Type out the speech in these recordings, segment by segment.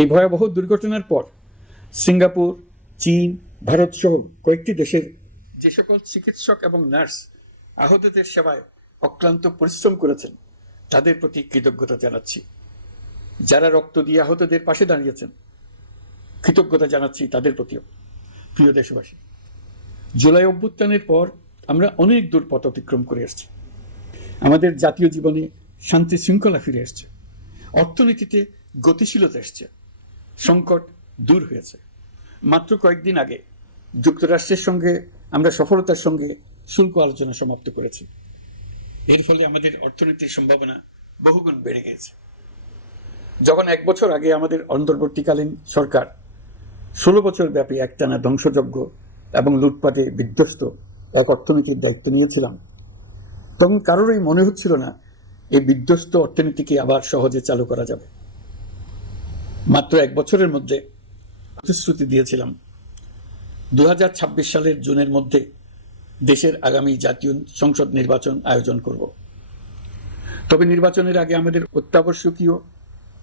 এই ভয়াবহ দুর্ঘটনার পর সিঙ্গাপুর চীন ভারত সহ কয়েকটি দেশের যে সকল চিকিৎসক এবং নার্স আহতদের সেবায় অক্লান্ত পরিশ্রম করেছেন তাদের প্রতি কৃতজ্ঞতা জানাচ্ছি যারা রক্ত দিয়ে আহতদের পাশে দাঁড়িয়েছেন কৃতজ্ঞতা জানাচ্ছি তাদের প্রতিও প্রিয় দেশবাসী জুলাই অভ্যুত্থানের পর আমরা অনেক দূর পথ অতিক্রম করে এসেছি আমাদের জাতীয় জীবনে শান্তি শৃঙ্খলা ফিরে এসছে অর্থনীতিতে গতিশীলতা এসছে সংকট দূর হয়েছে মাত্র কয়েকদিন আগে যুক্তরাষ্ট্রের সঙ্গে আমরা সফলতার সঙ্গে শুল্ক আলোচনা সমাপ্ত করেছি এর ফলে আমাদের অর্থনীতির সম্ভাবনা বহুগুণ বেড়ে গেছে যখন এক বছর আগে আমাদের অন্তর্বর্তীকালীন সরকার ষোলো বছর ব্যাপী একটানা ধ্বংসযজ্ঞ এবং লুটপাটে বিধ্বস্ত এক অর্থনীতির দায়িত্ব নিয়েছিলাম তখন কারোরই মনে হচ্ছিল না এই বিধ্বস্ত অর্থনীতিকে আবার সহজে চালু করা যাবে মাত্র এক বছরের মধ্যে প্রতিশ্রুতি দিয়েছিলাম দু সালের জুনের মধ্যে দেশের আগামী জাতীয় সংসদ নির্বাচন আয়োজন করব তবে নির্বাচনের আগে আমাদের অত্যাবশ্যকীয়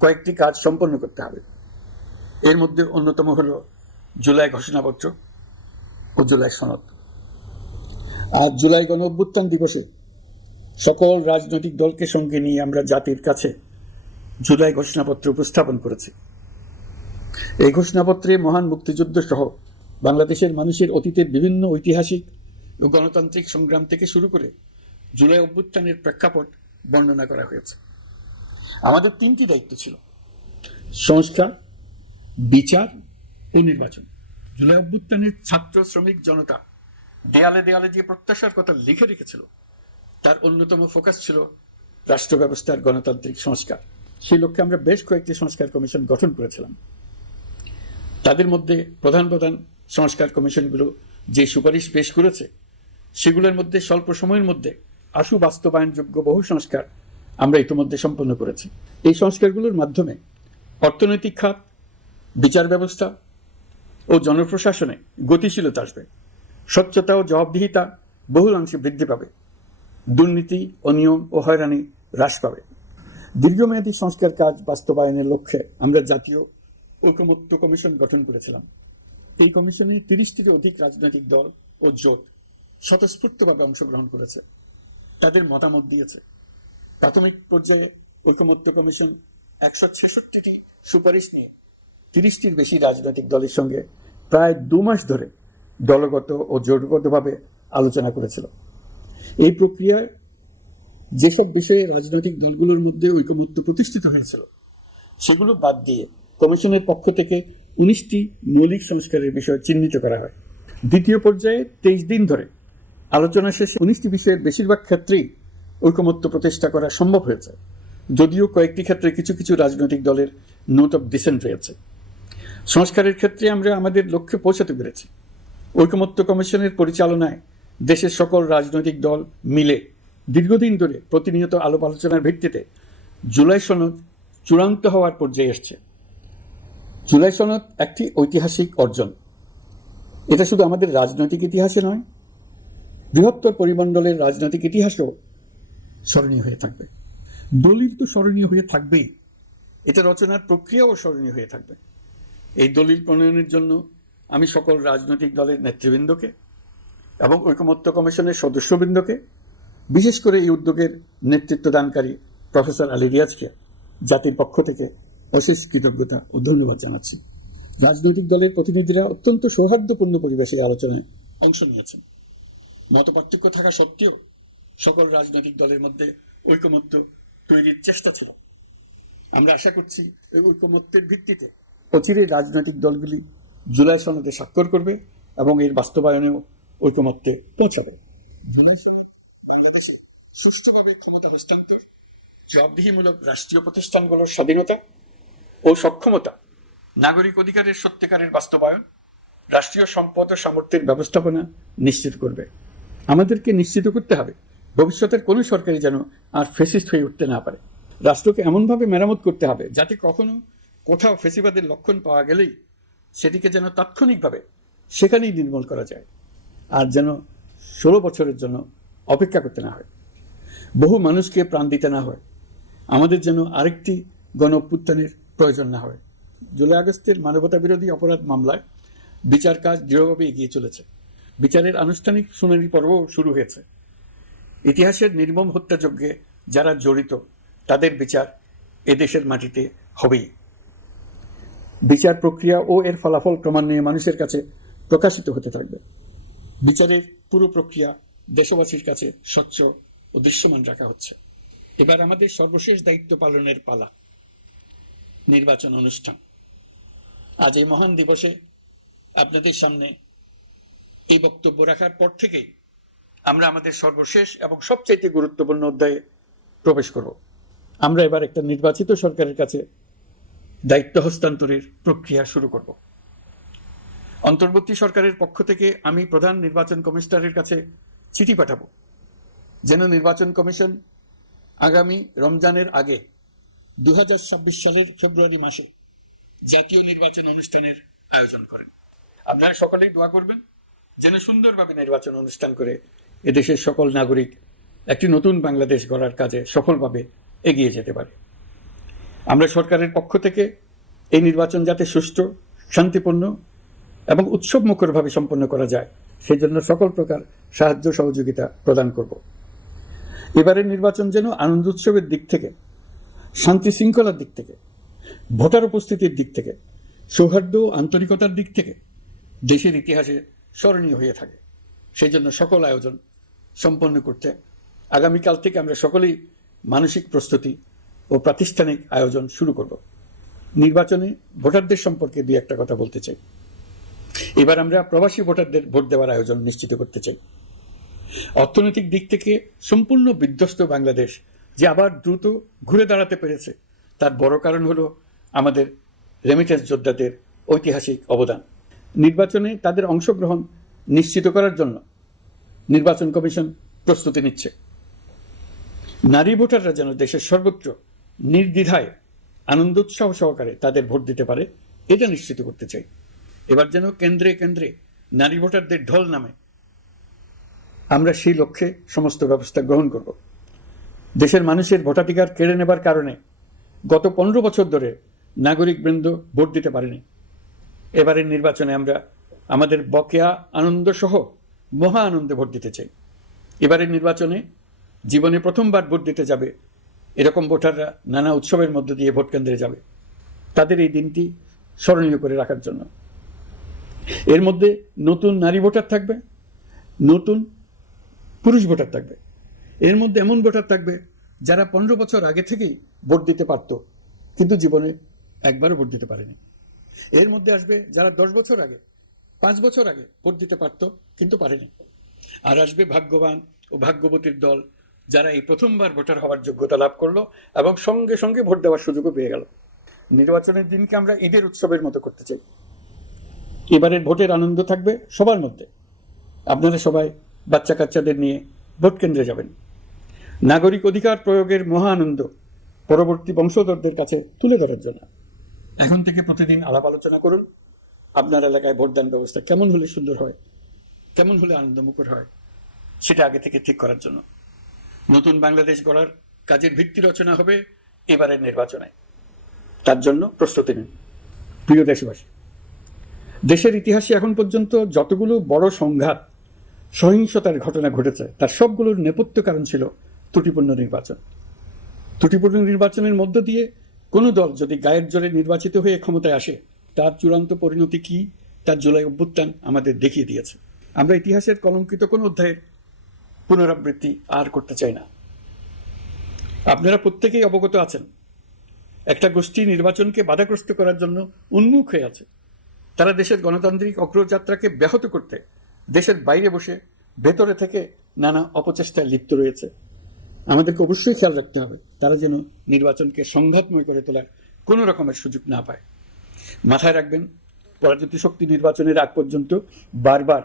কয়েকটি কাজ সম্পন্ন করতে হবে এর মধ্যে অন্যতম হল জুলাই ঘোষণাপত্র ও জুলাই সনদ আজ জুলাই গণ অভ্যুত্থান দিবসে সকল রাজনৈতিক দলকে সঙ্গে নিয়ে আমরা জাতির কাছে জুলাই ঘোষণাপত্র উপস্থাপন করেছে এই ঘোষণাপত্রে মহান মুক্তিযুদ্ধ সহ বাংলাদেশের মানুষের অতীতের বিভিন্ন ঐতিহাসিক ও গণতান্ত্রিক সংগ্রাম থেকে শুরু করে জুলাই অভ্যুত্থানের প্রেক্ষাপট বর্ণনা করা হয়েছে আমাদের তিনটি দায়িত্ব ছিল সংস্কার বিচার ও নির্বাচন জুলাই অভ্যুত্থানের ছাত্র শ্রমিক জনতা দেয়ালে দেয়ালে যে প্রত্যাশার কথা লিখে রেখেছিল তার অন্যতম ফোকাস ছিল রাষ্ট্র ব্যবস্থার গণতান্ত্রিক সংস্কার সেই লক্ষ্যে আমরা বেশ কয়েকটি সংস্কার কমিশন গঠন করেছিলাম তাদের মধ্যে প্রধান প্রধান সংস্কার কমিশনগুলো যে সুপারিশ পেশ করেছে সেগুলোর মধ্যে স্বল্প সময়ের মধ্যে আশু বাস্তবায়নযোগ্য বহু সংস্কার আমরা ইতিমধ্যে সম্পন্ন করেছি এই সংস্কারগুলোর মাধ্যমে অর্থনৈতিক খাত বিচার ব্যবস্থা ও জনপ্রশাসনে গতিশীলতা আসবে স্বচ্ছতা ও জবাবদিহিতা বহুলাংশে বৃদ্ধি পাবে দুর্নীতি অনিয়ম ও হয়রানি হ্রাস পাবে দীর্ঘমেয়াদী সংস্কার কাজ বাস্তবায়নের লক্ষ্যে আমরা জাতীয় ঐকমত্য কমিশন গঠন করেছিলাম এই কমিশনে তিরিশটির অধিক রাজনৈতিক দল ও জোট স্বতঃস্ফূর্তভাবে অংশগ্রহণ করেছে তাদের মতামত দিয়েছে প্রাথমিক পর্যায়ে ঐকমত্য কমিশন একশো ছেষট্টিটি সুপারিশ নিয়ে তিরিশটির বেশি রাজনৈতিক দলের সঙ্গে প্রায় দু মাস ধরে দলগত ও জোটগতভাবে আলোচনা করেছিল এই প্রক্রিয়ায় যেসব বিষয়ে রাজনৈতিক দলগুলোর মধ্যে ঐকমত্য প্রতিষ্ঠিত হয়েছিল সেগুলো বাদ দিয়ে কমিশনের পক্ষ থেকে উনিশটি মৌলিক সংস্কারের বিষয় চিহ্নিত করা হয় দ্বিতীয় পর্যায়ে তেইশ দিন ধরে আলোচনা শেষে উনিশটি বিষয়ের বেশিরভাগ ক্ষেত্রেই ঐকমত্য প্রতিষ্ঠা করা সম্ভব হয়েছে যদিও কয়েকটি ক্ষেত্রে কিছু কিছু রাজনৈতিক দলের নোট অফ ডিসেন্ট রয়েছে সংস্কারের ক্ষেত্রে আমরা আমাদের লক্ষ্যে পৌঁছাতে পেরেছি ঐকমত্য কমিশনের পরিচালনায় দেশের সকল রাজনৈতিক দল মিলে দীর্ঘদিন ধরে প্রতিনিয়ত আলোপ আলোচনার ভিত্তিতে জুলাই সনদ চূড়ান্ত হওয়ার পর্যায়ে এসছে জুলাই সনদ একটি ঐতিহাসিক অর্জন এটা শুধু আমাদের রাজনৈতিক ইতিহাসে নয় বৃহত্তর পরিমণ্ডলের রাজনৈতিক ইতিহাসও স্মরণীয় হয়ে থাকবে দলিল তো স্মরণীয় হয়ে থাকবেই এটা রচনার প্রক্রিয়াও স্মরণীয় হয়ে থাকবে এই দলিল প্রণয়নের জন্য আমি সকল রাজনৈতিক দলের নেতৃবৃন্দকে এবং ঐকমত্য কমিশনের সদস্যবৃন্দকে বিশেষ করে এই উদ্যোগের নেতৃত্বদানকারী প্রফেসর আলী রিয়াজকে জাতির পক্ষ থেকে অশেষ কৃতজ্ঞতা ও ধন্যবাদ জানাচ্ছি রাজনৈতিক দলের প্রতিনিধিরা অত্যন্ত সৌহার্দ্যপূর্ণ পরিবেশে আলোচনায় অংশ নিয়েছেন মত পার্থক্য থাকা সত্ত্বেও সকল রাজনৈতিক দলের মধ্যে ঐকমত্য তৈরির চেষ্টা ছিল আমরা আশা করছি এই ঐকমত্যের ভিত্তিতে অচিরে রাজনৈতিক দলগুলি জুলাই সনদে স্বাক্ষর করবে এবং এর বাস্তবায়নেও ঐকমত্যে পৌঁছাবে জুলাই বাংলাদেশে সুষ্ঠুভাবে ক্ষমতা হস্তান্তর জবাবদিহিমূলক রাষ্ট্রীয় প্রতিষ্ঠানগুলোর স্বাধীনতা ও সক্ষমতা নাগরিক অধিকারের সত্যিকারের বাস্তবায়ন রাষ্ট্রীয় সম্পদ ও সামর্থ্যের ব্যবস্থাপনা নিশ্চিত করবে আমাদেরকে নিশ্চিত করতে হবে ভবিষ্যতের কোনো সরকারি যেন আর ফেসিস্ট হয়ে উঠতে না পারে রাষ্ট্রকে এমনভাবে মেরামত করতে হবে যাতে কখনো কোথাও ফেসিবাদের লক্ষণ পাওয়া গেলেই সেটিকে যেন তাৎক্ষণিকভাবে সেখানেই নির্মূল করা যায় আর যেন ষোলো বছরের জন্য অপেক্ষা করতে না হয় বহু মানুষকে প্রাণ দিতে না হয় আমাদের যেন আরেকটি গণ প্রয়োজন না হয় জুলাই আগস্টের মানবতা বিরোধী অপরাধ মামলায় বিচার কাজ দৃঢ়ভাবে এগিয়ে চলেছে বিচারের আনুষ্ঠানিক শুনানি পর্ব শুরু হয়েছে ইতিহাসের নির্মম হত্যাযজ্ঞে যারা জড়িত তাদের বিচার এদেশের মাটিতে হবেই বিচার প্রক্রিয়া ও এর ফলাফল ক্রমান্বয়ে মানুষের কাছে প্রকাশিত হতে থাকবে বিচারের পুরো প্রক্রিয়া দেশবাসীর কাছে স্বচ্ছ ও দৃশ্যমান রাখা হচ্ছে এবার আমাদের সর্বশেষ দায়িত্ব পালনের পালা নির্বাচন অনুষ্ঠান আজ এই মহান দিবসে আপনাদের সামনে এই বক্তব্য রাখার পর থেকেই আমরা আমাদের সর্বশেষ এবং সবচেয়ে গুরুত্বপূর্ণ অধ্যায়ে প্রবেশ করব আমরা এবার একটা নির্বাচিত সরকারের কাছে দায়িত্ব হস্তান্তরের প্রক্রিয়া শুরু করব অন্তর্বর্তী সরকারের পক্ষ থেকে আমি প্রধান নির্বাচন কমিশনারের কাছে চিঠি পাঠাবো যেন নির্বাচন কমিশন আগামী রমজানের আগে দু সালের ফেব্রুয়ারি মাসে জাতীয় নির্বাচন অনুষ্ঠানের আয়োজন করেন আপনারা সকলেই দোয়া করবেন যেন সুন্দরভাবে নির্বাচন অনুষ্ঠান করে এদেশের সকল নাগরিক একটি নতুন বাংলাদেশ গড়ার কাজে সফলভাবে এগিয়ে যেতে পারে আমরা সরকারের পক্ষ থেকে এই নির্বাচন যাতে সুষ্ঠু শান্তিপূর্ণ এবং উৎসবমুখরভাবে সম্পন্ন করা যায় সেই জন্য সকল প্রকার সাহায্য সহযোগিতা প্রদান করব এবারের নির্বাচন যেন আনন্দ উৎসবের দিক থেকে শান্তি শৃঙ্খলার দিক থেকে ভোটার উপস্থিতির দিক থেকে সৌহার্দ্য আন্তরিকতার দিক থেকে দেশের ইতিহাসে স্মরণীয় হয়ে থাকে সেই জন্য সকল আয়োজন সম্পন্ন করতে আগামীকাল থেকে আমরা সকলেই মানসিক প্রস্তুতি ও প্রাতিষ্ঠানিক আয়োজন শুরু করব নির্বাচনে ভোটারদের সম্পর্কে দুই একটা কথা বলতে চাই এবার আমরা প্রবাসী ভোটারদের ভোট দেওয়ার আয়োজন নিশ্চিত করতে চাই অর্থনৈতিক দিক থেকে সম্পূর্ণ বিধ্বস্ত বাংলাদেশ যে আবার দ্রুত ঘুরে দাঁড়াতে পেরেছে তার বড় কারণ হলো আমাদের রেমিটেন্স যোদ্ধাদের ঐতিহাসিক অবদান নির্বাচনে তাদের অংশগ্রহণ নিশ্চিত করার জন্য নির্বাচন কমিশন প্রস্তুতি নিচ্ছে নারী ভোটাররা যেন দেশের সর্বত্র নির্দ্বিধায় উৎসাহ সহকারে তাদের ভোট দিতে পারে এটা নিশ্চিত করতে চাই এবার যেন কেন্দ্রে কেন্দ্রে নারী ভোটারদের ঢল নামে আমরা সেই লক্ষ্যে সমস্ত ব্যবস্থা গ্রহণ করব দেশের মানুষের ভোটাধিকার কেড়ে নেবার কারণে গত পনেরো বছর ধরে নাগরিকবৃন্দ ভোট দিতে পারেনি এবারের নির্বাচনে আমরা আমাদের বকেয়া আনন্দসহ মহা আনন্দে ভোট দিতে চাই এবারের নির্বাচনে জীবনে প্রথমবার ভোট দিতে যাবে এরকম ভোটাররা নানা উৎসবের মধ্য দিয়ে ভোট কেন্দ্রে যাবে তাদের এই দিনটি স্মরণীয় করে রাখার জন্য এর মধ্যে নতুন নারী ভোটার থাকবে নতুন পুরুষ ভোটার থাকবে এর মধ্যে এমন ভোটার থাকবে যারা পনেরো বছর আগে থেকেই ভোট দিতে পারত কিন্তু জীবনে একবারও ভোট দিতে পারেনি এর মধ্যে আসবে যারা দশ বছর আগে পাঁচ বছর আগে ভোট দিতে পারত কিন্তু পারেনি আর আসবে ভাগ্যবান ও ভাগ্যবতীর দল যারা এই প্রথমবার ভোটার হওয়ার যোগ্যতা লাভ করলো এবং সঙ্গে সঙ্গে ভোট দেওয়ার সুযোগও পেয়ে গেল নির্বাচনের দিনকে আমরা ঈদের উৎসবের মতো করতে চাই এবারের ভোটের আনন্দ থাকবে সবার মধ্যে আপনারা সবাই বাচ্চা কাচ্চাদের নিয়ে ভোট কেন্দ্রে যাবেন নাগরিক অধিকার প্রয়োগের মহা আনন্দ পরবর্তী বংশধরদের কাছে তুলে ধরার জন্য এখন থেকে প্রতিদিন আলাপ আলোচনা করুন আপনার এলাকায় ভোটদান ব্যবস্থা কেমন হলে সুন্দর হয় কেমন হলে আনন্দমুখর হয় সেটা আগে থেকে ঠিক করার জন্য নতুন বাংলাদেশ গড়ার কাজের ভিত্তি রচনা হবে এবারের নির্বাচনে তার জন্য প্রস্তুতি নিন প্রিয় দেশবাসী দেশের ইতিহাসে এখন পর্যন্ত যতগুলো বড় সংঘাত সহিংসতার ঘটনা ঘটেছে তার সবগুলোর নেপথ্য কারণ ছিল ত্রুটিপূর্ণ নির্বাচন ত্রুটিপূর্ণ নির্বাচনের মধ্য দিয়ে কোনো দল যদি গায়ের জোরে নির্বাচিত হয়ে ক্ষমতায় আসে তার চূড়ান্ত পরিণতি কি তার জুলাই অভ্যুত্থান আমাদের দেখিয়ে দিয়েছে আমরা ইতিহাসের কলঙ্কিত কোনো অধ্যায়ের পুনরাবৃত্তি আর করতে চাই না আপনারা প্রত্যেকেই অবগত আছেন একটা গোষ্ঠী নির্বাচনকে বাধাগ্রস্ত করার জন্য উন্মুখ হয়ে আছে তারা দেশের গণতান্ত্রিক অগ্রযাত্রাকে ব্যাহত করতে দেশের বাইরে বসে ভেতরে থেকে নানা অপচেষ্টায় লিপ্ত রয়েছে আমাদেরকে অবশ্যই খেয়াল রাখতে হবে তারা যেন নির্বাচনকে সংঘাতময় করে তোলার কোনো রকমের সুযোগ না পায় মাথায় রাখবেন পরাজিত শক্তি নির্বাচনের আগ পর্যন্ত বারবার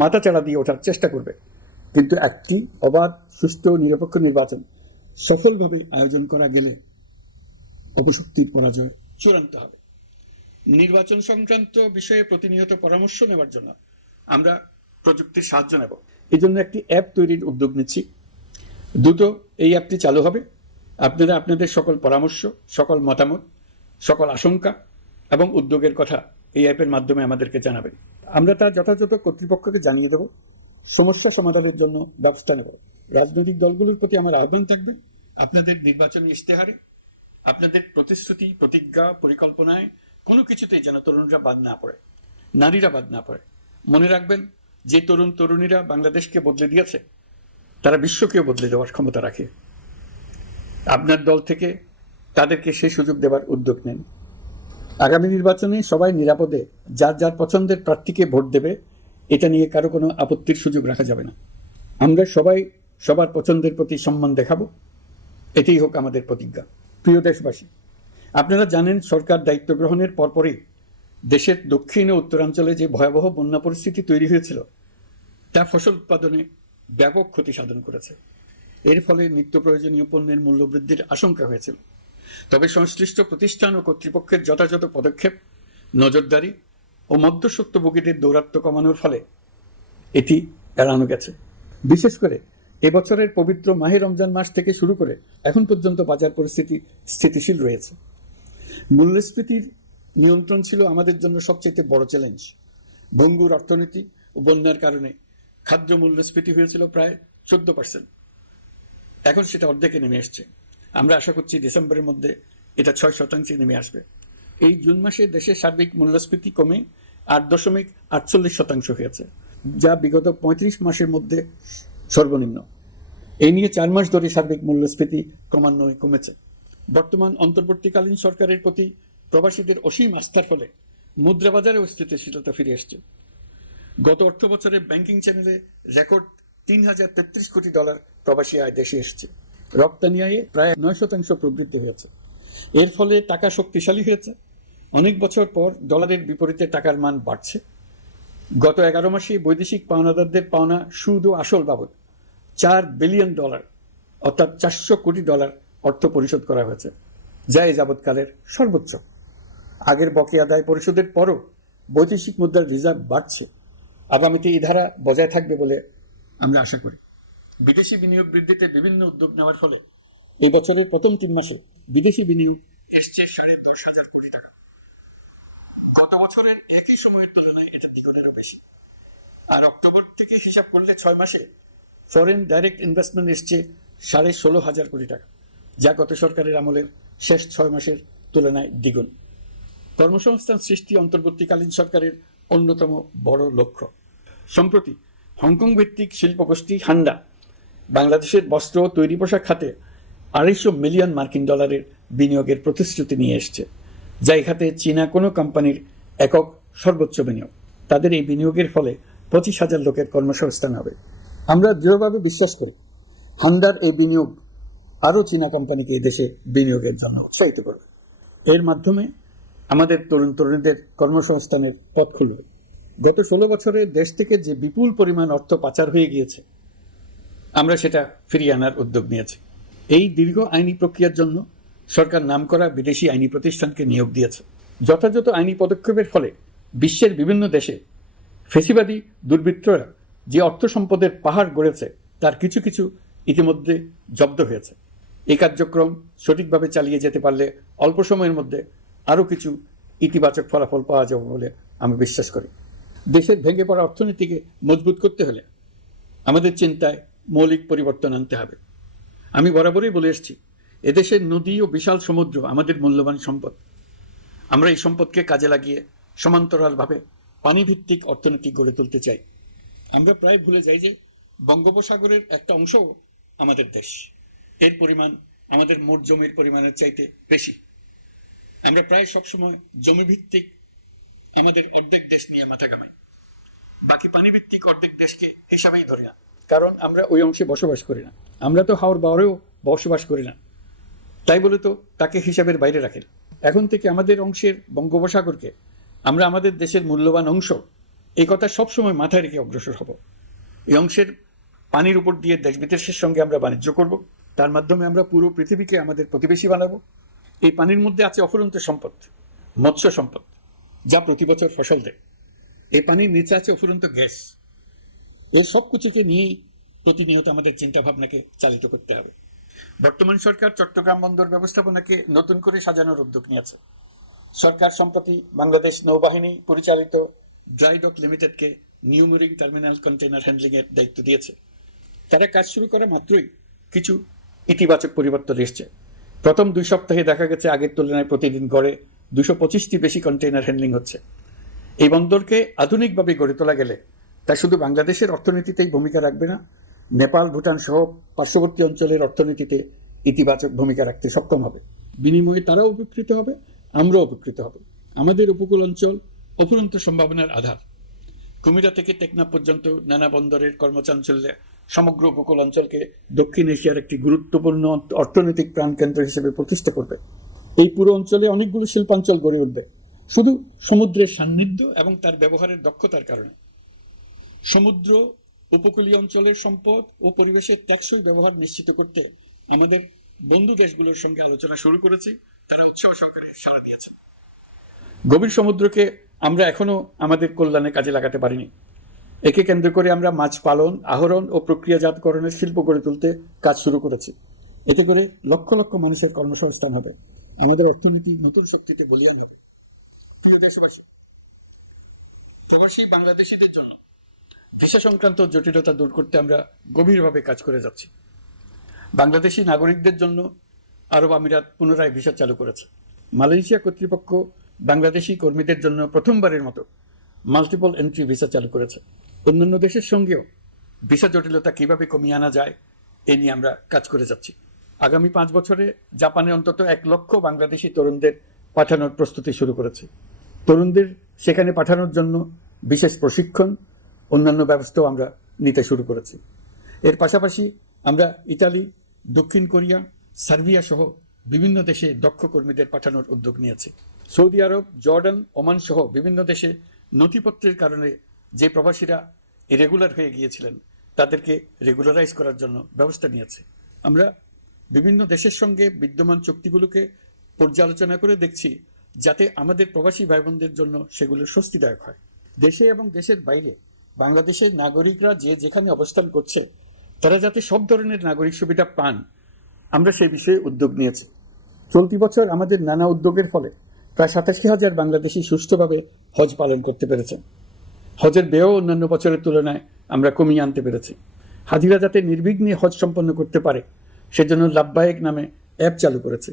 মাথা চাড়া দিয়ে ওঠার চেষ্টা করবে কিন্তু একটি অবাধ সুস্থ নিরপেক্ষ নির্বাচন সফলভাবে আয়োজন করা গেলে অপশক্তির পরাজয় চূড়ান্ত হবে নির্বাচন সংক্রান্ত বিষয়ে প্রতিনিয়ত পরামর্শ নেওয়ার জন্য আমরা প্রযুক্তির সাহায্য নেব এই জন্য একটি অ্যাপ তৈরির উদ্যোগ নিচ্ছি দ্রুত এই অ্যাপটি চালু হবে আপনারা আপনাদের সকল পরামর্শ সকল মতামত সকল আশঙ্কা এবং উদ্যোগের কথা এই অ্যাপের মাধ্যমে আমাদেরকে জানাবেন আমরা তা যথাযথ কর্তৃপক্ষকে জানিয়ে দেব সমস্যা সমাধানের জন্য ব্যবস্থা নেব রাজনৈতিক দলগুলোর প্রতি আমার আহ্বান থাকবে আপনাদের নির্বাচনী ইশতেহারে আপনাদের প্রতিশ্রুতি প্রতিজ্ঞা পরিকল্পনায় কোনো কিছুতেই যেন তরুণরা বাদ না পড়ে নারীরা বাদ না পড়ে মনে রাখবেন যে তরুণ তরুণীরা বাংলাদেশকে বদলে দিয়েছে তারা বিশ্বকেও বদলে দেওয়ার ক্ষমতা রাখে আপনার দল থেকে তাদেরকে সেই সুযোগ দেওয়ার উদ্যোগ নেন আগামী নির্বাচনে সবাই নিরাপদে যার যার পছন্দের প্রার্থীকে ভোট দেবে এটা নিয়ে কারো কোনো আপত্তির সুযোগ রাখা যাবে না আমরা সবাই সবার পছন্দের প্রতি সম্মান দেখাবো এটাই হোক আমাদের প্রতিজ্ঞা প্রিয় দেশবাসী আপনারা জানেন সরকার দায়িত্ব গ্রহণের পরপরই দেশের দক্ষিণ ও উত্তরাঞ্চলে যে ভয়াবহ বন্যা পরিস্থিতি তৈরি হয়েছিল তা ফসল উৎপাদনে ব্যাপক ক্ষতি সাধন করেছে এর ফলে নিত্য প্রয়োজনীয় পণ্যের মূল্য বৃদ্ধির আশঙ্কা হয়েছিল তবে সংশ্লিষ্ট প্রতিষ্ঠান ও কর্তৃপক্ষের যথাযথ পদক্ষেপ নজরদারি ও মধ্যস্বত্বভোগীদের দৌরাত্ম কমানোর ফলে এটি এড়ানো গেছে বিশেষ করে এবছরের পবিত্র মাহে রমজান মাস থেকে শুরু করে এখন পর্যন্ত বাজার পরিস্থিতি স্থিতিশীল রয়েছে মূল্যস্ফীতির নিয়ন্ত্রণ ছিল আমাদের জন্য সবচেয়ে বড় চ্যালেঞ্জ ভঙ্গুর অর্থনীতি ও বন্যার কারণে খাদ্য মূল্যস্ফীতি হয়েছিল প্রায় চোদ্দ পার্সেন্ট এখন সেটা অর্ধেকে নেমে এসছে আমরা আশা করছি ডিসেম্বরের মধ্যে এটা ছয় শতাংশে নেমে আসবে এই জুন মাসে দেশের সার্বিক মূল্যস্ফীতি কমে আট দশমিক আটচল্লিশ শতাংশ হয়েছে যা বিগত পঁয়ত্রিশ মাসের মধ্যে সর্বনিম্ন এই নিয়ে চার মাস ধরে সার্বিক মূল্যস্ফীতি ক্রমান্বয়ে কমেছে বর্তমান অন্তর্বর্তীকালীন সরকারের প্রতি প্রবাসীদের অসীম আস্থার ফলে মুদ্রা বাজারেও স্থিতিশীলতা ফিরে এসছে গত অর্থ বছরে ব্যাংকিং চ্যানেলে রেকর্ড তিন হাজার তেত্রিশ কোটি ডলার প্রবাসী আয় দেশে এসছে রপ্তানি আয়ে প্রায় নয় শতাংশ প্রবৃদ্ধি হয়েছে এর ফলে টাকা শক্তিশালী হয়েছে অনেক বছর পর ডলারের বিপরীতে টাকার মান বাড়ছে গত এগারো মাসে বৈদেশিক পাওনাদারদের পাওনা সুদ ও আসল বাবদ চার বিলিয়ন ডলার অর্থাৎ চারশো কোটি ডলার অর্থ পরিশোধ করা হয়েছে যা এ যাবৎকালের সর্বোচ্চ আগের বকেয়া দায় পরিশোধের পরও বৈদেশিক মুদ্রার রিজার্ভ বাড়ছে আগামীতে এই ধারা বজায় থাকবে বলে আমরা আশা করি বিদেশি বিনিয়োগ বৃদ্ধিতে বিভিন্ন উদ্যোগ নেওয়ার ফলে এই বছরের প্রথম তিন মাসে বিদেশি বিনিয়োগ এসছে সাড়ে দশ হাজার কোটি টাকা গত বছরের একই সময়ের তুলনায় এটা দ্বিগুণেরও বেশি আর অক্টোবর থেকে হিসাব করলে ছয় মাসে ফরেন ডাইরেক্ট ইনভেস্টমেন্ট এসছে সাড়ে ষোলো হাজার কোটি টাকা যা গত সরকারের আমলের শেষ ছয় মাসের তুলনায় দ্বিগুণ কর্মসংস্থান সৃষ্টি অন্তর্বর্তীকালীন সরকারের অন্যতম বড় লক্ষ্য সম্প্রতি হংকং ভিত্তিক শিল্পগোষ্ঠী হান্ডা বাংলাদেশের বস্ত্র ও তৈরি পোশাক খাতে আড়াইশো মিলিয়ন মার্কিন ডলারের বিনিয়োগের প্রতিশ্রুতি নিয়ে এসছে যা খাতে চীনা কোনো কোম্পানির একক সর্বোচ্চ বিনিয়োগ তাদের এই বিনিয়োগের ফলে পঁচিশ হাজার লোকের কর্মসংস্থান হবে আমরা দৃঢ়ভাবে বিশ্বাস করি হান্ডার এই বিনিয়োগ আরও চীনা কোম্পানিকে এই দেশে বিনিয়োগের জন্য উৎসাহিত করবে এর মাধ্যমে আমাদের তরুণ তরুণীদের কর্মসংস্থানের পথ খুলবে গত ষোলো বছরে দেশ থেকে যে বিপুল পরিমাণ অর্থ পাচার হয়ে গিয়েছে আমরা সেটা ফিরিয়ে আনার উদ্যোগ নিয়েছি এই দীর্ঘ আইনি প্রক্রিয়ার জন্য সরকার নাম করা বিদেশি আইনি প্রতিষ্ঠানকে নিয়োগ দিয়েছে যথাযথ আইনি পদক্ষেপের ফলে বিশ্বের বিভিন্ন দেশে ফেসিবাদী দুর্বৃত্তরা যে অর্থ সম্পদের পাহাড় গড়েছে তার কিছু কিছু ইতিমধ্যে জব্দ হয়েছে এই কার্যক্রম সঠিকভাবে চালিয়ে যেতে পারলে অল্প সময়ের মধ্যে আরও কিছু ইতিবাচক ফলাফল পাওয়া যাবে বলে আমি বিশ্বাস করি দেশের ভেঙে পড়া অর্থনীতিকে মজবুত করতে হলে আমাদের চিন্তায় মৌলিক পরিবর্তন আনতে হবে আমি বরাবরই বলে এসেছি এদেশের নদী ও বিশাল সমুদ্র আমাদের মূল্যবান সম্পদ আমরা এই সম্পদকে কাজে লাগিয়ে সমান্তরালভাবে পানিভিত্তিক অর্থনীতি গড়ে তুলতে চাই আমরা প্রায় ভুলে যাই যে বঙ্গোপসাগরের একটা অংশ আমাদের দেশ এর পরিমাণ আমাদের মোট জমির পরিমাণের চাইতে বেশি আমরা প্রায় সবসময় জমি ভিত্তিক আমাদের অর্ধেক দেশ নিয়ে মাথা কামাই বাকি পানি ভিত্তিক অর্ধেক দেশকে হিসাবেই ধরে না কারণ আমরা ওই অংশে বসবাস করি না আমরা তো হাওড় বাওয়ারেও বসবাস করি না তাই বলে তো তাকে হিসাবের বাইরে রাখেন এখন থেকে আমাদের অংশের বঙ্গোপসাগরকে আমরা আমাদের দেশের মূল্যবান অংশ এই কথা সবসময় মাথায় রেখে অগ্রসর হব এই অংশের পানির উপর দিয়ে দেশ বিদেশের সঙ্গে আমরা বাণিজ্য করব তার মাধ্যমে আমরা পুরো পৃথিবীকে আমাদের প্রতিবেশী বানাবো এই পানির মধ্যে আছে অফুরন্ত সম্পদ মৎস্য সম্পদ যা প্রতি বছর ফসল দেয় এই পানির নিচে আছে অফুরন্ত গ্যাস এই সব কিছুকে নিয়েই প্রতিনিয়ত আমাদের চিন্তাভাবনাকে চালিত করতে হবে বর্তমান সরকার চট্টগ্রাম বন্দর ব্যবস্থাপনাকে নতুন করে সাজানোর উদ্যোগ নিয়েছে সরকার সম্প্রতি বাংলাদেশ নৌবাহিনী পরিচালিত ড্রাইডক লিমিটেডকে নিউমোরিং টার্মিনাল কন্টেনার হ্যান্ডলিংয়ের দায়িত্ব দিয়েছে তারা কাজ শুরু করা মাত্রই কিছু ইতিবাচক পরিবর্তন এসছে প্রথম দুই সপ্তাহে দেখা গেছে আগের তুলনায় প্রতিদিন গড়ে দুশো পঁচিশটি বেশি কন্টেইনার হ্যান্ডলিং হচ্ছে এই বন্দরকে আধুনিকভাবে গড়ে তোলা গেলে তা শুধু বাংলাদেশের অর্থনীতিতেই ভূমিকা রাখবে না নেপাল ভুটান সহ পার্শ্ববর্তী অঞ্চলের অর্থনীতিতে ইতিবাচক ভূমিকা রাখতে সক্ষম হবে বিনিময়ে তারাও উপকৃত হবে আমরাও উপকৃত হব আমাদের উপকূল অঞ্চল অফুরন্ত সম্ভাবনার আধার কুমিরা থেকে টেকনা পর্যন্ত নানা বন্দরের কর্মচাঞ্চল্যে সমগ্র উপকূল অঞ্চলকে দক্ষিণ এশিয়ার একটি গুরুত্বপূর্ণ অর্থনৈতিক প্রাণকেন্দ্র হিসেবে প্রতিষ্ঠা করবে এই পুরো অঞ্চলে অনেকগুলো শিল্পাঞ্চল গড়ে উঠবে শুধু সমুদ্রের সান্নিধ্য এবং তার ব্যবহারের দক্ষতার কারণে সমুদ্র উপকূলীয় অঞ্চলের সম্পদ ও পরিবেশের টেকসই ব্যবহার নিশ্চিত করতে আমাদের বন্ধু দেশগুলোর সঙ্গে আলোচনা শুরু করেছি তারা উৎসাহ সহকারে সাড়া দিয়েছে গভীর সমুদ্রকে আমরা এখনো আমাদের কল্যাণে কাজে লাগাতে পারিনি একে কেন্দ্র করে আমরা মাছ পালন আহরণ ও প্রক্রিয়াজাতকরণের শিল্প গড়ে তুলতে কাজ শুরু করেছি এতে করে লক্ষ লক্ষ মানুষের কর্মসংস্থান হবে আমাদের অর্থনীতি নতুন শক্তিতে বলিয়ান হবে প্রিয় দেশবাসী প্রবাসী বাংলাদেশিদের জন্য ভিসা সংক্রান্ত জটিলতা দূর করতে আমরা গভীরভাবে কাজ করে যাচ্ছি বাংলাদেশি নাগরিকদের জন্য আরব আমিরাত পুনরায় ভিসা চালু করেছে মালয়েশিয়া কর্তৃপক্ষ বাংলাদেশি কর্মীদের জন্য প্রথমবারের মতো মাল্টিপল এন্ট্রি ভিসা চালু করেছে অন্যান্য দেশের সঙ্গেও ভিসা জটিলতা কিভাবে কমিয়ে আনা যায় এ নিয়ে আমরা কাজ করে যাচ্ছি আগামী পাঁচ বছরে জাপানে অন্তত এক লক্ষ বাংলাদেশি তরুণদের পাঠানোর প্রস্তুতি শুরু করেছে তরুণদের সেখানে পাঠানোর জন্য বিশেষ প্রশিক্ষণ অন্যান্য ব্যবস্থাও আমরা নিতে শুরু করেছি এর পাশাপাশি আমরা ইতালি দক্ষিণ কোরিয়া সার্বিয়া সহ বিভিন্ন দেশে দক্ষ কর্মীদের পাঠানোর উদ্যোগ নিয়েছে সৌদি আরব জর্ডান ওমান সহ বিভিন্ন দেশে নথিপত্রের কারণে যে প্রবাসীরা ইরেগুলার হয়ে গিয়েছিলেন তাদেরকে রেগুলারাইজ করার জন্য ব্যবস্থা নিয়েছে আমরা বিভিন্ন দেশের সঙ্গে বিদ্যমান চুক্তিগুলোকে পর্যালোচনা করে দেখছি যাতে আমাদের প্রবাসী ভাই বোনদের জন্য সেগুলো স্বস্তিদায়ক হয় দেশে এবং দেশের বাইরে বাংলাদেশের নাগরিকরা যে যেখানে অবস্থান করছে তারা যাতে সব ধরনের নাগরিক সুবিধা পান আমরা সেই বিষয়ে উদ্যোগ নিয়েছি চলতি বছর আমাদের নানা উদ্যোগের ফলে প্রায় সাতাশি হাজার বাংলাদেশি সুস্থভাবে হজ পালন করতে পেরেছেন হজের ব্যয়ও অন্যান্য বছরের তুলনায় আমরা কমিয়ে আনতে পেরেছি হাজিরা যাতে নির্বিঘ্নে হজ সম্পন্ন করতে পারে সেজন্য লাভবায়ক নামে অ্যাপ চালু করেছে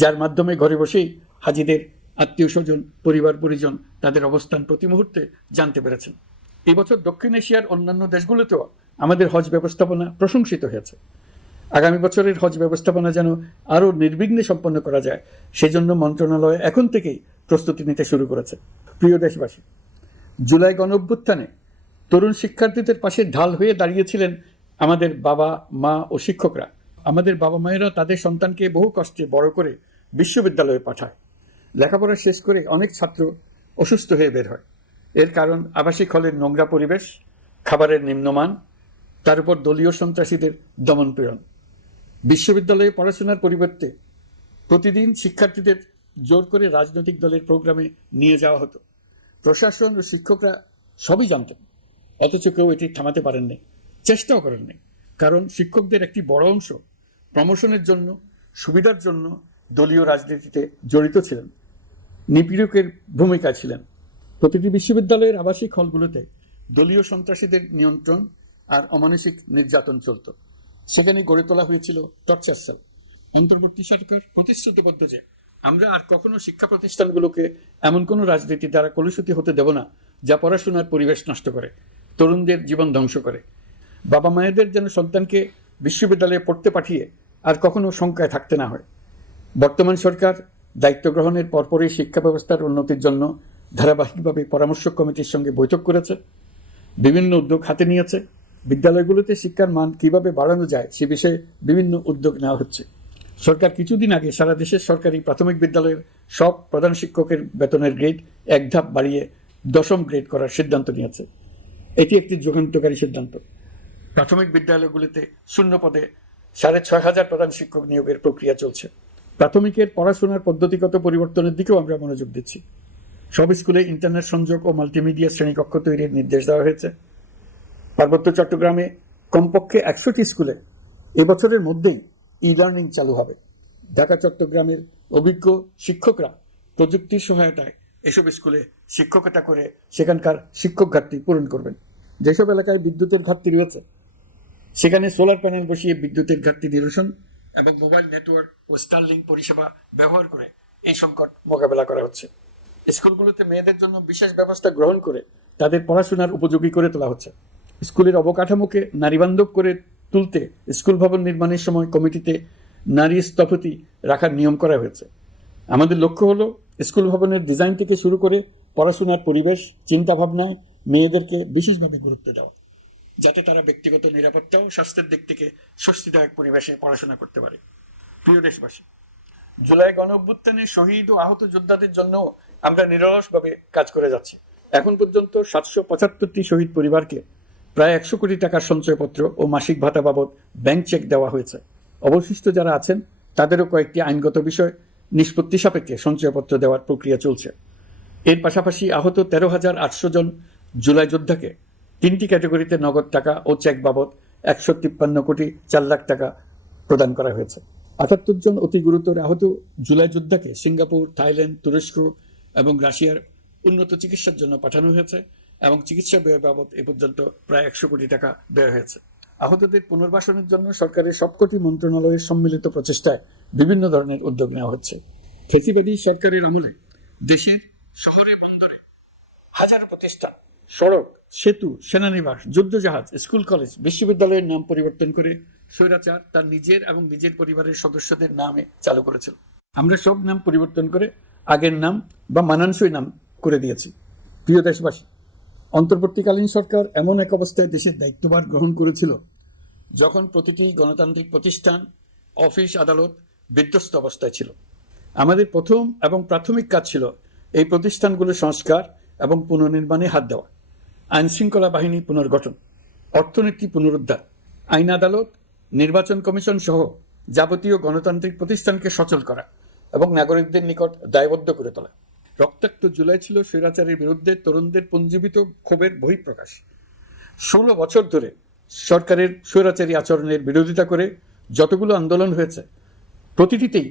যার মাধ্যমে ঘরে বসেই হাজিদের আত্মীয় স্বজন পরিবার পরিজন তাদের অবস্থান প্রতি মুহূর্তে জানতে পেরেছেন এবছর দক্ষিণ এশিয়ার অন্যান্য দেশগুলোতেও আমাদের হজ ব্যবস্থাপনা প্রশংসিত হয়েছে আগামী বছরের হজ ব্যবস্থাপনা যেন আরও নির্বিঘ্নে সম্পন্ন করা যায় সেজন্য মন্ত্রণালয় এখন থেকেই প্রস্তুতি নিতে শুরু করেছে প্রিয় দেশবাসী জুলাই গণঅভ্যুত্থানে তরুণ শিক্ষার্থীদের পাশে ঢাল হয়ে দাঁড়িয়েছিলেন আমাদের বাবা মা ও শিক্ষকরা আমাদের বাবা মায়েরা তাদের সন্তানকে বহু কষ্টে বড় করে বিশ্ববিদ্যালয়ে পাঠায় লেখাপড়া শেষ করে অনেক ছাত্র অসুস্থ হয়ে বের হয় এর কারণ আবাসিক হলের নোংরা পরিবেশ খাবারের নিম্নমান তার উপর দলীয় সন্ত্রাসীদের দমনপীড়ন বিশ্ববিদ্যালয়ে পড়াশোনার পরিবর্তে প্রতিদিন শিক্ষার্থীদের জোর করে রাজনৈতিক দলের প্রোগ্রামে নিয়ে যাওয়া হতো প্রশাসন ও শিক্ষকরা সবই জানতেন অথচ কেউ এটি থামাতে পারেননি চেষ্টাও করেননি কারণ শিক্ষকদের একটি বড় অংশ প্রমোশনের জন্য সুবিধার জন্য দলীয় রাজনীতিতে জড়িত ছিলেন নিপীড়কের ভূমিকা ছিলেন প্রতিটি বিশ্ববিদ্যালয়ের আবাসিক হলগুলোতে দলীয় সন্ত্রাসীদের নিয়ন্ত্রণ আর অমানসিক নির্যাতন চলত সেখানে গড়ে তোলা হয়েছিল টর্চার সেল অন্তর্বর্তী সরকার প্রতিশ্রুতিবদ্ধ যে আমরা আর কখনো শিক্ষা প্রতিষ্ঠানগুলোকে এমন কোনো রাজনীতি দ্বারা কলুষিত হতে দেব না যা পড়াশোনার পরিবেশ নষ্ট করে তরুণদের জীবন ধ্বংস করে বাবা মায়েদের যেন সন্তানকে বিশ্ববিদ্যালয়ে পড়তে পাঠিয়ে আর কখনো শঙ্কায় থাকতে না হয় বর্তমান সরকার দায়িত্ব গ্রহণের পরপরই শিক্ষা ব্যবস্থার উন্নতির জন্য ধারাবাহিকভাবে পরামর্শ কমিটির সঙ্গে বৈঠক করেছে বিভিন্ন উদ্যোগ হাতে নিয়েছে বিদ্যালয়গুলোতে শিক্ষার মান কিভাবে বাড়ানো যায় সে বিষয়ে বিভিন্ন উদ্যোগ নেওয়া হচ্ছে সরকার কিছুদিন আগে সারা দেশের সরকারি প্রাথমিক বিদ্যালয়ের সব প্রধান শিক্ষকের বেতনের গ্রেড এক ধাপ বাড়িয়ে দশম গ্রেড করার সিদ্ধান্ত নিয়েছে এটি একটি যুগান্তকারী সিদ্ধান্ত প্রাথমিক বিদ্যালয়গুলিতে শূন্য পদে সাড়ে ছয় হাজার প্রধান শিক্ষক নিয়োগের প্রক্রিয়া চলছে প্রাথমিকের পড়াশোনার পদ্ধতিগত পরিবর্তনের দিকেও আমরা মনোযোগ দিচ্ছি সব স্কুলে ইন্টারনেট সংযোগ ও মাল্টিমিডিয়া শ্রেণীকক্ষ তৈরির নির্দেশ দেওয়া হয়েছে পার্বত্য চট্টগ্রামে কমপক্ষে একশোটি স্কুলে এবছরের মধ্যেই ই লার্নিং চালু হবে ঢাকা চট্টগ্রামের অভিজ্ঞ শিক্ষকরা প্রযুক্তির সহায়তায় এসব স্কুলে শিক্ষকতা করে সেখানকার শিক্ষক ঘাটতি পূরণ করবেন যেসব এলাকায় বিদ্যুতের ঘাটতি রয়েছে সেখানে সোলার প্যানেল বসিয়ে বিদ্যুতের ঘাটতি নিরসন এবং মোবাইল নেটওয়ার্ক ও স্টারলিং পরিষেবা ব্যবহার করে এই সংকট মোকাবেলা করা হচ্ছে স্কুলগুলোতে মেয়েদের জন্য বিশেষ ব্যবস্থা গ্রহণ করে তাদের পড়াশোনার উপযোগী করে তোলা হচ্ছে স্কুলের অবকাঠামোকে নারীবান্ধব করে তুলতে স্কুল ভবন নির্মাণের সময় কমিটিতে নারী স্থপতি রাখার নিয়ম করা হয়েছে আমাদের লক্ষ্য হলো স্কুল ভবনের ডিজাইন থেকে শুরু করে পড়াশোনার পরিবেশ চিন্তাভাবনায় মেয়েদেরকে বিশেষভাবে গুরুত্ব দেওয়া যাতে তারা ব্যক্তিগত নিরাপত্তা ও স্বাস্থ্যের দিক থেকে স্বস্তিদায়ক পরিবেশে পড়াশোনা করতে পারে প্রিয় দেশবাসী জুলাই গণ অভ্যুত্থানে শহীদ ও আহত যোদ্ধাদের জন্য আমরা নিরলসভাবে কাজ করে যাচ্ছি এখন পর্যন্ত সাতশো পঁচাত্তরটি শহীদ পরিবারকে প্রায় একশো কোটি টাকার সঞ্চয়পত্র ও মাসিক ভাতা বাবদ ব্যাংক চেক দেওয়া হয়েছে অবশিষ্ট যারা আছেন তাদেরও কয়েকটি আইনগত বিষয় নিষ্পত্তি সাপেক্ষে সঞ্চয়পত্র দেওয়ার প্রক্রিয়া চলছে এর পাশাপাশি আহত তেরো হাজার আটশো জন জুলাই যোদ্ধাকে তিনটি ক্যাটাগরিতে নগদ টাকা ও চেক বাবদ একশো তিপ্পান্ন কোটি চার লাখ টাকা প্রদান করা হয়েছে আটাত্তর জন অতি গুরুতর আহত জুলাই যোদ্ধাকে সিঙ্গাপুর থাইল্যান্ড তুরস্ক এবং রাশিয়ার উন্নত চিকিৎসার জন্য পাঠানো হয়েছে এবং চিকিৎসা ব্যয় বাবদ এ পর্যন্ত প্রায় একশো কোটি টাকা ব্যয় হয়েছে আহতদের পুনর্বাসনের জন্য সরকারের সবকটি মন্ত্রণালয়ের সম্মিলিত প্রচেষ্টায় বিভিন্ন ধরনের উদ্যোগ নেওয়া হচ্ছে খেতিবাদী সরকারের আমলে দেশের শহরে বন্দরে হাজারো প্রতিষ্ঠান সড়ক সেতু সেনানিবাস যুদ্ধজাহাজ স্কুল কলেজ বিশ্ববিদ্যালয়ের নাম পরিবর্তন করে স্বৈরাচার তার নিজের এবং নিজের পরিবারের সদস্যদের নামে চালু করেছিল আমরা সব নাম পরিবর্তন করে আগের নাম বা মানানসই নাম করে দিয়েছি প্রিয় দেশবাসী অন্তর্বর্তীকালীন সরকার এমন এক অবস্থায় দেশের দায়িত্বভার গ্রহণ করেছিল যখন প্রতিটি গণতান্ত্রিক প্রতিষ্ঠান অফিস আদালত বিধ্বস্ত অবস্থায় ছিল আমাদের প্রথম এবং প্রাথমিক কাজ ছিল এই প্রতিষ্ঠানগুলোর সংস্কার এবং পুনর্নির্মাণে হাত দেওয়া আইনশৃঙ্খলা বাহিনী পুনর্গঠন অর্থনীতি পুনরুদ্ধার আইন আদালত নির্বাচন কমিশন সহ যাবতীয় গণতান্ত্রিক প্রতিষ্ঠানকে সচল করা এবং নাগরিকদের নিকট দায়বদ্ধ করে তোলা রক্তাক্ত জুলাই ছিল স্বৈরাচারের বিরুদ্ধে তরুণদের পঞ্জীবিত ক্ষোভের বহিঃপ্রকাশ ষোলো বছর ধরে সরকারের স্বৈরাচারী আচরণের বিরোধিতা করে যতগুলো আন্দোলন হয়েছে প্রতিটিতেই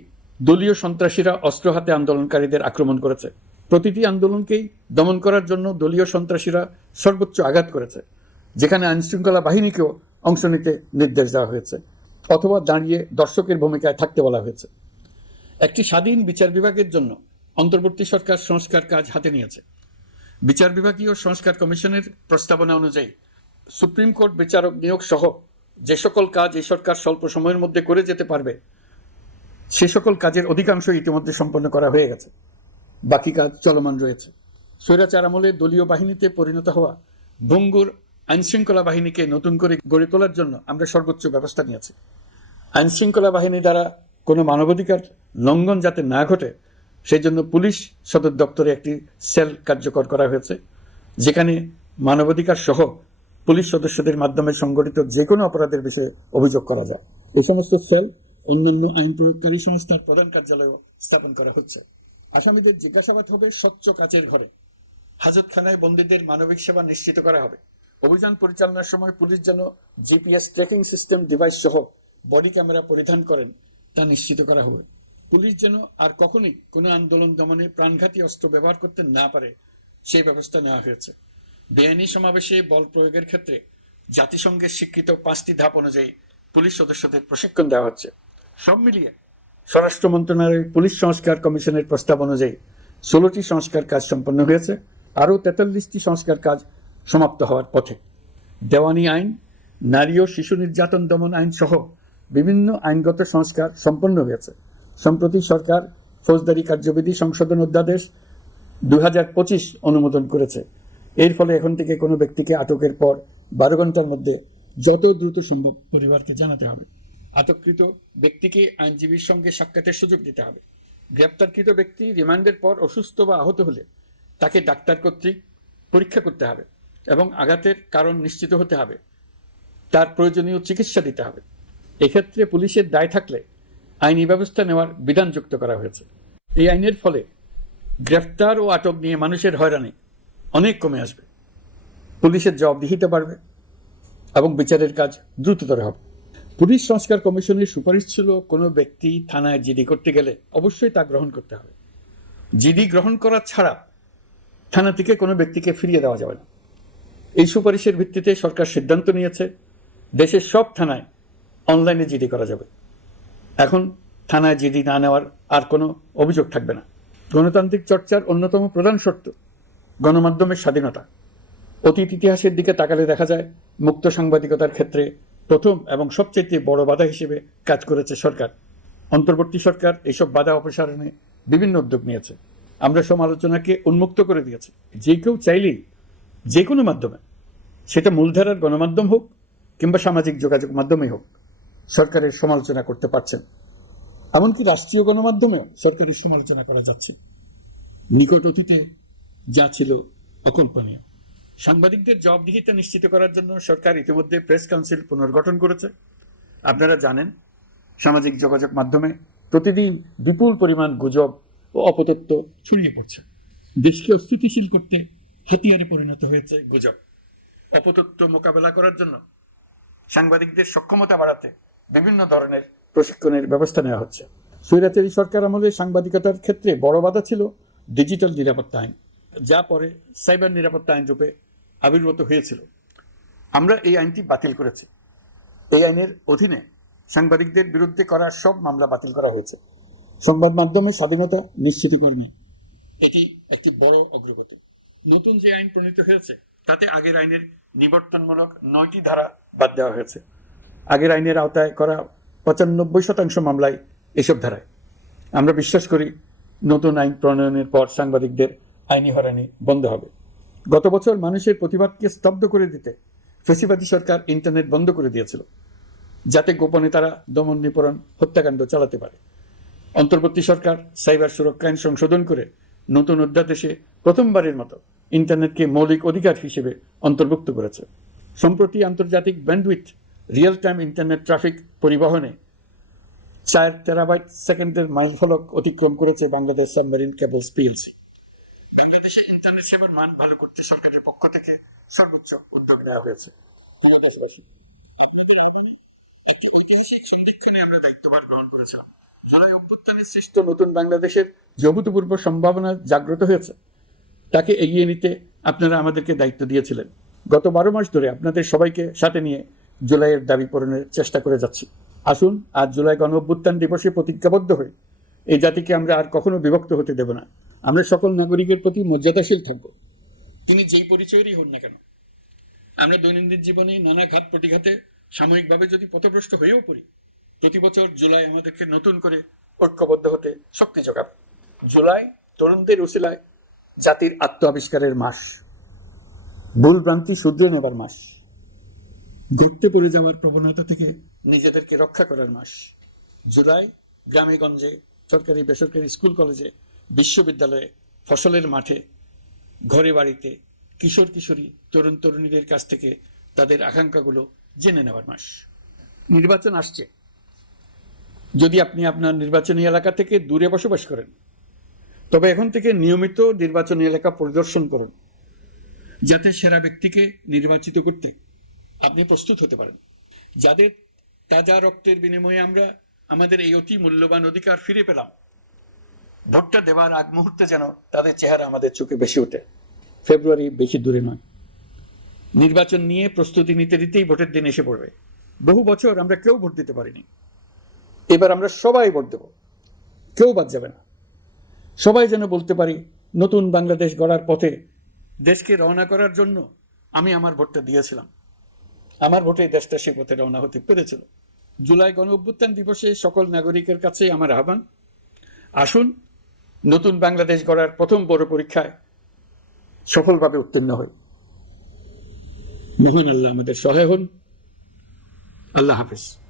দলীয় সন্ত্রাসীরা অস্ত্র হাতে আন্দোলনকারীদের আক্রমণ করেছে প্রতিটি আন্দোলনকেই দমন করার জন্য দলীয় সন্ত্রাসীরা সর্বোচ্চ আঘাত করেছে যেখানে আইনশৃঙ্খলা বাহিনীকেও অংশ নিতে নির্দেশ দেওয়া হয়েছে অথবা দাঁড়িয়ে দর্শকের ভূমিকায় থাকতে বলা হয়েছে একটি স্বাধীন বিচার বিভাগের জন্য অন্তর্বর্তী সরকার সংস্কার কাজ হাতে নিয়েছে বিচার বিভাগীয় সংস্কার কমিশনের প্রস্তাবনা অনুযায়ী সুপ্রিম কোর্ট বিচারক নিয়োগ সহ যে সকল কাজ এই সরকার স্বল্প সময়ের মধ্যে করে যেতে পারবে সে সকল কাজের অধিকাংশ ইতিমধ্যে সম্পন্ন করা হয়ে গেছে বাকি কাজ চলমান রয়েছে স্বৈরাচার আমলে দলীয় বাহিনীতে পরিণত হওয়া ভঙ্গুর আইনশৃঙ্খলা বাহিনীকে নতুন করে গড়ে তোলার জন্য আমরা সর্বোচ্চ ব্যবস্থা নিয়েছি আইনশৃঙ্খলা বাহিনী দ্বারা কোনো মানবাধিকার লঙ্ঘন যাতে না ঘটে সেই জন্য পুলিশ সদর দপ্তরে একটি সেল কার্যকর করা হয়েছে যেখানে মানবাধিকার সহ পুলিশ সদস্যদের মাধ্যমে সংগঠিত যে কোনো অপরাধের বিষয়ে অভিযোগ করা যায় এই সমস্ত সেল অন্যান্য আইন প্রয়োগকারী সংস্থার প্রধান কার্যালয় স্থাপন করা হচ্ছে আসামিদের জিজ্ঞাসাবাদ হবে স্বচ্ছ কাচের ঘরে হাজতখানায় বন্দীদের মানবিক সেবা নিশ্চিত করা হবে অভিযান পরিচালনার সময় পুলিশ যেন জিপিএস ট্রেকিং সিস্টেম ডিভাইস সহ বডি ক্যামেরা পরিধান করেন তা নিশ্চিত করা হবে পুলিশ যেন আর কখনই কোনো আন্দোলন দমনে প্রাণঘাতী অস্ত্র ব্যবহার করতে না পারে সেই ব্যবস্থা নেওয়া হয়েছে বেআইনি সমাবেশে বল প্রয়োগের ক্ষেত্রে জাতিসংঘের স্বীকৃত পাঁচটি ধাপ অনুযায়ী পুলিশ সদস্যদের প্রশিক্ষণ দেওয়া হচ্ছে সব মিলিয়ে স্বরাষ্ট্র মন্ত্রণালয়ের পুলিশ সংস্কার কমিশনের প্রস্তাব অনুযায়ী ষোলোটি সংস্কার কাজ সম্পন্ন হয়েছে আরও তেতাল্লিশটি সংস্কার কাজ সমাপ্ত হওয়ার পথে দেওয়ানি আইন নারী ও শিশু নির্যাতন দমন আইন সহ বিভিন্ন আইনগত সংস্কার সম্পন্ন হয়েছে সম্প্রতি সরকার ফৌজদারি কার্যবিধি সংশোধন অধ্যাদেশ দু অনুমোদন করেছে এর ফলে এখন থেকে কোনো ব্যক্তিকে আটকের পর বারো ঘন্টার মধ্যে যত দ্রুত সম্ভব পরিবারকে জানাতে হবে আটককৃত ব্যক্তিকে আইনজীবীর সঙ্গে সাক্ষাতের সুযোগ দিতে হবে গ্রেপ্তারকৃত ব্যক্তি রিমান্ডের পর অসুস্থ বা আহত হলে তাকে ডাক্তার কর্তৃক পরীক্ষা করতে হবে এবং আঘাতের কারণ নিশ্চিত হতে হবে তার প্রয়োজনীয় চিকিৎসা দিতে হবে এক্ষেত্রে পুলিশের দায় থাকলে আইনি ব্যবস্থা নেওয়ার বিধান যুক্ত করা হয়েছে এই আইনের ফলে গ্রেফতার ও আটক নিয়ে মানুষের হয়রানি অনেক কমে আসবে পুলিশের জবাবদিহিতে বাড়বে এবং বিচারের কাজ দ্রুততর হবে পুলিশ সংস্কার কমিশনের সুপারিশ ছিল কোনো ব্যক্তি থানায় জিডি করতে গেলে অবশ্যই তা গ্রহণ করতে হবে জিডি গ্রহণ করা ছাড়া থানা থেকে কোনো ব্যক্তিকে ফিরিয়ে দেওয়া যাবে না এই সুপারিশের ভিত্তিতে সরকার সিদ্ধান্ত নিয়েছে দেশের সব থানায় অনলাইনে জিডি করা যাবে এখন থানায় জিডি না নেওয়ার আর কোনো অভিযোগ থাকবে না গণতান্ত্রিক চর্চার অন্যতম প্রধান শর্ত গণমাধ্যমের স্বাধীনতা অতীত ইতিহাসের দিকে তাকালে দেখা যায় মুক্ত সাংবাদিকতার ক্ষেত্রে প্রথম এবং সবচেয়ে বড় বাধা হিসেবে কাজ করেছে সরকার অন্তর্বর্তী সরকার এইসব বাধা অপসারণে বিভিন্ন উদ্যোগ নিয়েছে আমরা সমালোচনাকে উন্মুক্ত করে দিয়েছে যে কেউ চাইলেই যে কোনো মাধ্যমে সেটা মূলধারার গণমাধ্যম হোক কিংবা সামাজিক যোগাযোগ মাধ্যমেই হোক সরকারের সমালোচনা করতে পারছেন এমনকি রাষ্ট্রীয় গণমাধ্যমেও সরকারের সমালোচনা করা যাচ্ছে নিকট অতীতে যা ছিল অকল্পনীয় সাংবাদিকদের জবাবদিহিতা নিশ্চিত করার জন্য সরকার ইতিমধ্যে প্রেস কাউন্সিল পুনর্গঠন করেছে আপনারা জানেন সামাজিক যোগাযোগ মাধ্যমে প্রতিদিন বিপুল পরিমাণ গুজব ও অপতত্ব ছড়িয়ে পড়ছে দেশকে অস্থিতিশীল করতে হাতিয়ারে পরিণত হয়েছে গুজব অপতত্ব মোকাবেলা করার জন্য সাংবাদিকদের সক্ষমতা বাড়াতে বিভিন্ন ধরনের প্রশিক্ষণের ব্যবস্থা নেওয়া হচ্ছে সৈরাচারী সরকার আমলে সাংবাদিকতার ক্ষেত্রে বড় বাধা ছিল ডিজিটাল নিরাপত্তা আইন যা পরে সাইবার নিরাপত্তা আইন রূপে আবির্ভূত হয়েছিল আমরা এই আইনটি বাতিল করেছি এই আইনের অধীনে সাংবাদিকদের বিরুদ্ধে করা সব মামলা বাতিল করা হয়েছে সংবাদ মাধ্যমে স্বাধীনতা নিশ্চিত করেনি এটি একটি বড় অগ্রগতি নতুন যে আইন প্রণীত হয়েছে তাতে আগের আইনের নিবর্তনমূলক নয়টি ধারা বাদ দেওয়া হয়েছে আগের আইনের আওতায় করা পঁচানব্বই শতাংশ মামলায় এসব ধারায় আমরা বিশ্বাস করি নতুন আইন প্রণয়নের পর সাংবাদিকদের আইনি হয়রানি বন্ধ হবে গত বছর মানুষের প্রতিবাদকে স্তব্ধ করে দিতে ফেসিবাদী সরকার ইন্টারনেট বন্ধ করে দিয়েছিল যাতে গোপনে তারা দমন নিপরণ হত্যাকাণ্ড চালাতে পারে অন্তর্বর্তী সরকার সাইবার সুরক্ষা আইন সংশোধন করে নতুন অধ্যাদেশে প্রথমবারের মতো ইন্টারনেটকে মৌলিক অধিকার হিসেবে অন্তর্ভুক্ত করেছে সম্প্রতি আন্তর্জাতিক bandwidth real time internet traffic পরিবহনে চার টেরাবাইট সেকেন্ডের মাইলফলক অতিক্রম করেছে বাংলাদেশ সাবমেরিন কেবলস পিএলসি বাংলাদেশে ইন্টারনেট সেবার মান ভালো করতে সরকারের পক্ষ থেকে সর্বোচ্চ উদ্যোগ নেওয়া হয়েছে আপনাদের একটি ঐতিহাসিক সন্ধিক্ষণে আমরা দায়িত্বভার গ্রহণ করেছিলাম জুলাই অভ্যুত্থানের সৃষ্ট নতুন বাংলাদেশের জবুতপূর্ব সম্ভাবনা জাগ্রত হয়েছে তাকে এগিয়ে নিতে আপনারা আমাদেরকে দায়িত্ব দিয়েছিলেন গত বারো মাস ধরে আপনাদের সবাইকে সাথে নিয়ে জুলাইয়ের দাবি পূরণের চেষ্টা করে যাচ্ছি আসুন আজ জুলাই গণ অভ্যুত্থান দিবসে প্রতিজ্ঞাবদ্ধ হয়ে এই জাতিকে আমরা আর কখনো বিভক্ত হতে দেব না আমরা সকল নাগরিকের প্রতি মর্যাদাশীল থাকব তিনি যেই পরিচয়েরই হন না কেন আমরা দৈনন্দিন জীবনে নানা ঘাত প্রতিঘাতে সাময়িকভাবে যদি পথভ্রষ্ট হয়েও পড়ি প্রতি বছর জুলাই আমাদেরকে নতুন করে ঐক্যবদ্ধ হতে শক্তি যোগাবে জুলাই তরুণদের উশিলায় জাতির আত্ম আবিষ্কারের মাস ভুল ভ্রান্তি শুধরে নেবার মাস গর্তে পড়ে যাওয়ার প্রবণতা থেকে নিজেদেরকে রক্ষা করার মাস জুলাই গ্রামে গঞ্জে সরকারি বেসরকারি স্কুল কলেজে বিশ্ববিদ্যালয়ে ফসলের মাঠে ঘরে বাড়িতে কিশোর কিশোরী তরুণ তরুণীদের কাছ থেকে তাদের আকাঙ্ক্ষাগুলো জেনে নেওয়ার মাস নির্বাচন আসছে যদি আপনি আপনার নির্বাচনী এলাকা থেকে দূরে বসবাস করেন তবে এখন থেকে নিয়মিত নির্বাচনী এলাকা পরিদর্শন করুন যাতে সেরা ব্যক্তিকে নির্বাচিত করতে আপনি প্রস্তুত হতে পারেন যাদের তাজা রক্তের বিনিময়ে আমরা আমাদের এই অতি মূল্যবান অধিকার ফিরে পেলাম ভোটটা দেওয়ার আগ মুহূর্তে যেন তাদের চেহারা আমাদের চোখে বেশি ওঠে ফেব্রুয়ারি বেশি দূরে নয় নির্বাচন নিয়ে প্রস্তুতি নিতে নিতেই ভোটের দিন এসে পড়বে বহু বছর আমরা কেউ ভোট দিতে পারিনি এবার আমরা সবাই ভোট দেব কেউ বাদ যাবে না সবাই যেন বলতে পারি নতুন বাংলাদেশ গড়ার পথে দেশকে রওনা করার জন্য আমি আমার ভোটটা দিয়েছিলাম আমার ভোটে দেশটা সে পথে রওনা হতে পেরেছিল জুলাই গণ অভ্যুত্থান দিবসে সকল নাগরিকের কাছে আমার আহ্বান আসুন নতুন বাংলাদেশ গড়ার প্রথম বড় পরীক্ষায় সফলভাবে উত্তীর্ণ হই মোহন আল্লাহ আমাদের সহায় হন আল্লাহ হাফিজ